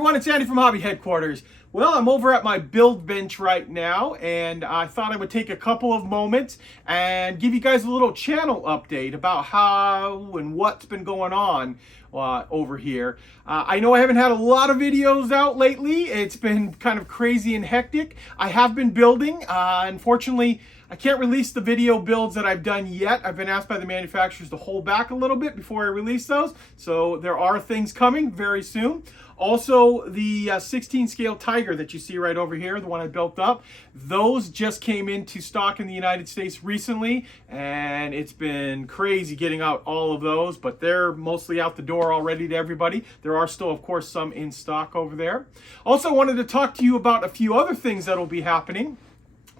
everyone, it's Andy from Hobby Headquarters. Well, I'm over at my build bench right now, and I thought I would take a couple of moments and give you guys a little channel update about how and what's been going on over here. I know I haven't had a lot of videos out lately. It's been kind of crazy and hectic. I have been building. Unfortunately, I can't release the video builds that I've done yet. I've been asked by the manufacturers to hold back a little bit before I release those. So there are things coming very soon. Also, the 16 scale Tiger that you see right over here, the one I built up, those just came into stock in the United States recently, and it's been crazy getting out all of those, but they're mostly out the door already to everybody. There are still, of course, some in stock over there. Also, wanted to talk to you about a few other things that will be happening.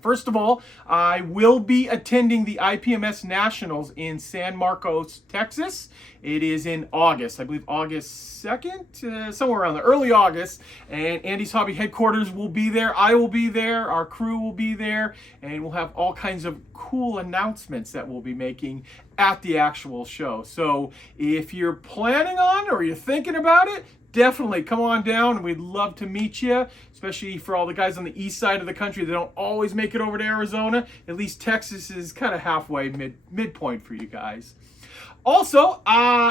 First of all, I will be attending the IPMS Nationals in San Marcos, Texas. It is in August, I believe August 2nd, somewhere around there, early August. And Andy's Hobby Headquarters will be there. I will be there. Our crew will be there. And we'll have all kinds of cool announcements that we'll be making at the actual show. So if you're planning on or you're thinking about it, definitely come on down. We'd love to meet you, especially for all the guys on the east side of the country that don't always make it over to Arizona. At least Texas is kind of halfway, midpoint for you guys. Also,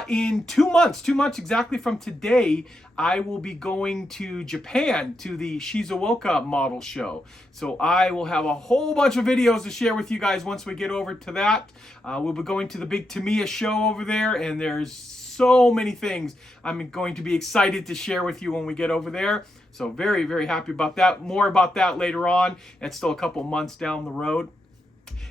in 2 months exactly from today, I will be going to Japan to the Shizuoka model show. So I will have a whole bunch of videos to share with you guys once we get over to that. We'll be going to the big Tamiya show over there, and there's so many things I'm going to be excited to share with you when we get over there. So very, very happy about that. More about that later on. It's still a couple months down the road.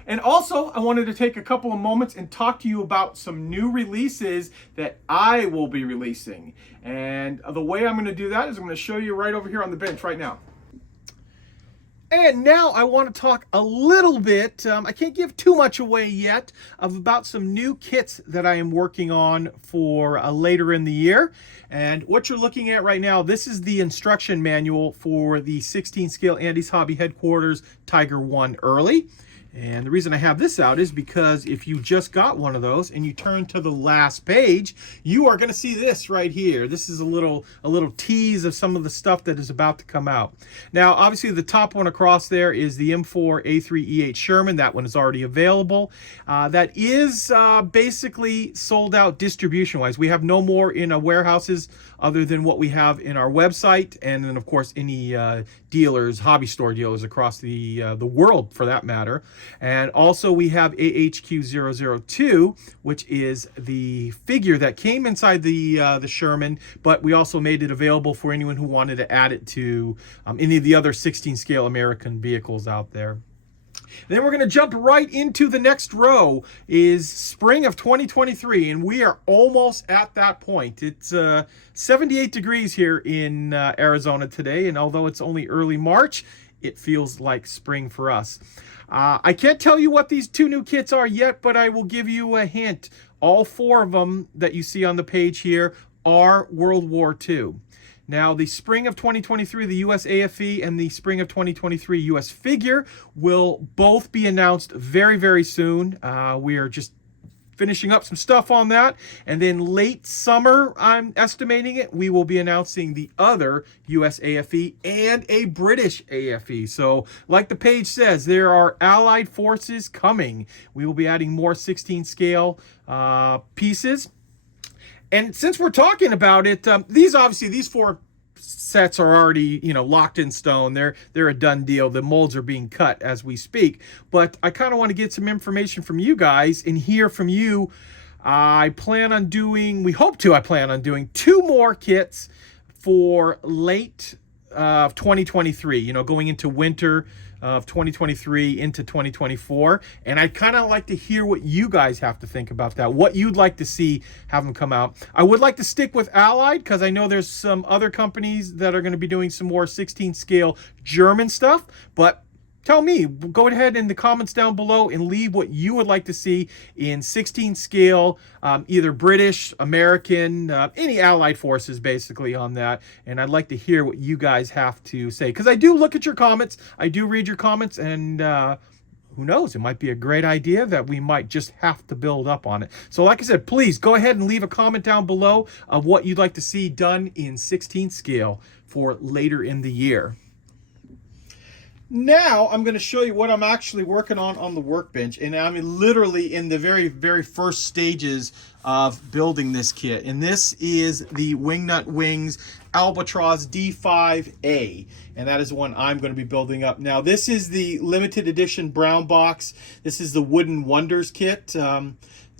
And also, I wanted to take a couple of moments and talk to you about some new releases that I will be releasing. And the way I'm going to do that is I'm going to show you right over here on the bench right now. And now I want to talk a little bit, I can't give too much away yet, about some new kits that I am working on for later in the year. And what you're looking at right now, this is the instruction manual for the 16 scale Andy's Hobby Headquarters Tiger 1 Early. And the reason I have this out is because if you just got one of those and you turn to the last page, you are going to see this right here. This is a little tease of some of the stuff that is about to come out. Now, obviously, the top one across there is the M4A3E8 Sherman. That one is already available. That is basically sold out distribution-wise. We have no more in warehouses other than what we have in our website, and then, of course, any dealers, hobby store dealers across the world, for that matter. And also we have AHQ002, which is the figure that came inside the Sherman, but we also made it available for anyone who wanted to add it to any of the other 16 scale American vehicles out there. Then we're going to jump right into the next row, is spring of 2023, and we are almost at that point. It's 78 degrees here in Arizona today, and although it's only early March, it feels like spring for us. I can't tell you what these two new kits are yet, but I will give you a hint. All four of them that you see on the page here are World War II. Now, the spring of 2023, the US AFE, and the spring of 2023 US Figure will both be announced very, very soon. We are just finishing up some stuff on that. And then late summer, I'm estimating it, we will be announcing the other US AFE and a British AFE. So like the page says, there are allied forces coming. We will be adding more 16 scale pieces. And since we're talking about it, these four sets are already, locked in stone. They're a done deal. The molds are being cut as we speak. But I kind of want to get some information from you guys and hear from you. I plan on doing 2 more kits for late 2023, going into winter of 2023 into 2024, and I'd kind of like to hear what you guys have to think about that, what you'd like to see have them come out. I would like to stick with Allied because I know there's some other companies that are going to be doing some more 16 scale German stuff, but tell me, go ahead in the comments down below and leave what you would like to see in 16 scale, either British, American, any allied forces basically on that. And I'd like to hear what you guys have to say, because I do look at your comments. I do read your comments, and who knows, it might be a great idea that we might just have to build up on it. So like I said, please go ahead and leave a comment down below of what you'd like to see done in 16 scale for later in the year. Now I'm going to show you what I'm actually working on the workbench, and I'm literally in the very first stages of building this kit. And this is the Wingnut Wings Albatross D5A, and that is the one I'm going to be building up. Now this is the limited edition brown box. This is the Wooden Wonders kit.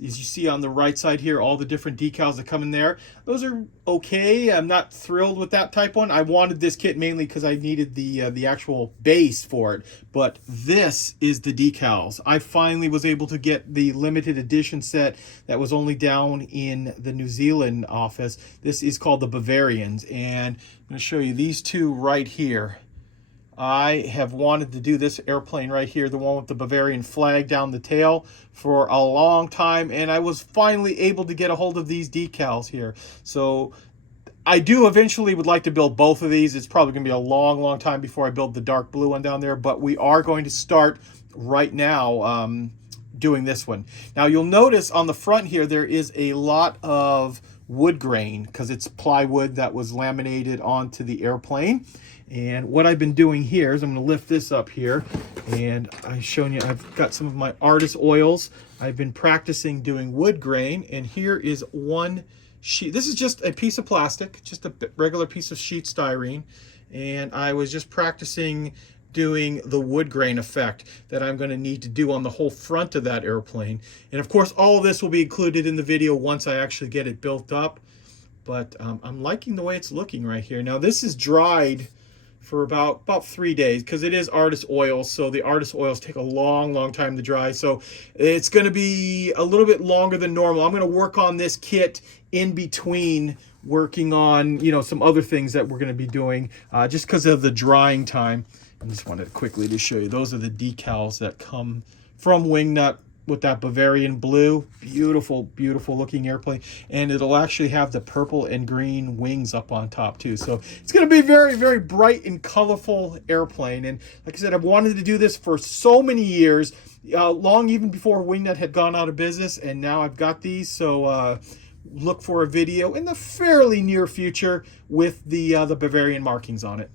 As you see on the right side here, all the different decals that come in there. Those are okay. I'm not thrilled with that type one. I wanted this kit mainly because I needed the actual base for it. But this is the decals. I finally was able to get the limited edition set that was only down in the New Zealand office. This is called the Bavarians. And I'm going to show you these two right here. I have wanted to do this airplane right here, the one with the Bavarian flag down the tail, for a long time, and I was finally able to get a hold of these decals here. So I do eventually would like to build both of these. It's probably going to be a long time before I build the dark blue one down there, but we are going to start right now doing this one. Now you'll notice on the front here there is a lot of wood grain because it's plywood that was laminated onto the airplane. And what I've been doing here is I'm going to lift this up here, and I've shown you I've got some of my artist oils. I've been practicing doing wood grain, and here is one sheet. This is just a piece of plastic, just a regular piece of sheet styrene, and I was just practicing doing the wood grain effect that I'm going to need to do on the whole front of that airplane. And of course all of this will be included in the video once I actually get it built up, but I'm liking the way it's looking right here. Now this is dried for about 3 days because it is artist oil, so the artist oils take a long time to dry, so it's going to be a little bit longer than normal. I'm going to work on this kit in between working on, you know, some other things that we're going to be doing just because of the drying time. I just wanted quickly to show you, those are the decals that come from Wingnut with that Bavarian blue. Beautiful looking airplane, and it'll actually have the purple and green wings up on top too, so it's going to be very bright and colorful airplane. And like I said, I've wanted to do this for so many years, long even before Wingnut had gone out of business, and now I've got these. So look for a video in the fairly near future with the Bavarian markings on it.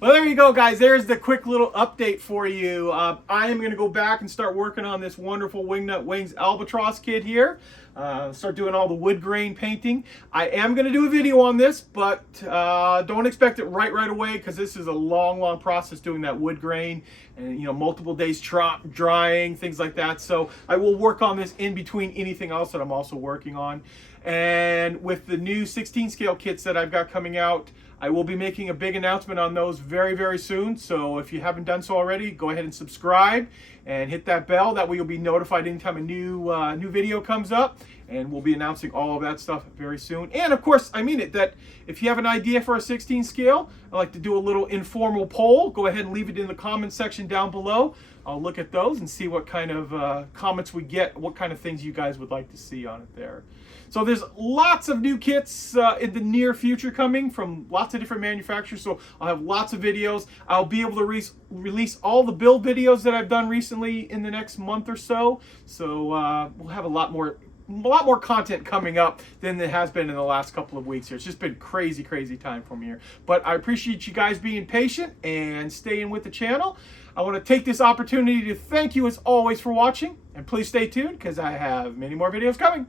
Well, there you go, guys. There's the quick little update for you. I am going to go back and start working on this wonderful Wingnut Wings Albatross kit here. Start doing all the wood grain painting. I am going to do a video on this, but don't expect it right away because this is a long process doing that wood grain, and you know, multiple days drying, things like that. So I will work on this in between anything else that I'm also working on. And with the new 16 scale kits that I've got coming out, I will be making a big announcement on those very soon. So if you haven't done so already, go ahead and subscribe and hit that bell. That way you'll be notified anytime a new video comes up, and we'll be announcing all of that stuff very soon. And of course, I mean it, that if you have an idea for a 16 scale, I'd like to do a little informal poll. Go ahead and leave it in the comment section down below. I'll look at those and see what kind of comments we get, what kind of things you guys would like to see on it there. So there's lots of new kits in the near future coming from lots of different manufacturers. So I'll have lots of videos. I'll be able to release all the build videos that I've done recently in the next month or so. So we'll have a lot more content coming up than there has been in the last couple of weeks here. It's just been crazy time for me here. But I appreciate you guys being patient and staying with the channel. I want to take this opportunity to thank you as always for watching, and please stay tuned because I have many more videos coming.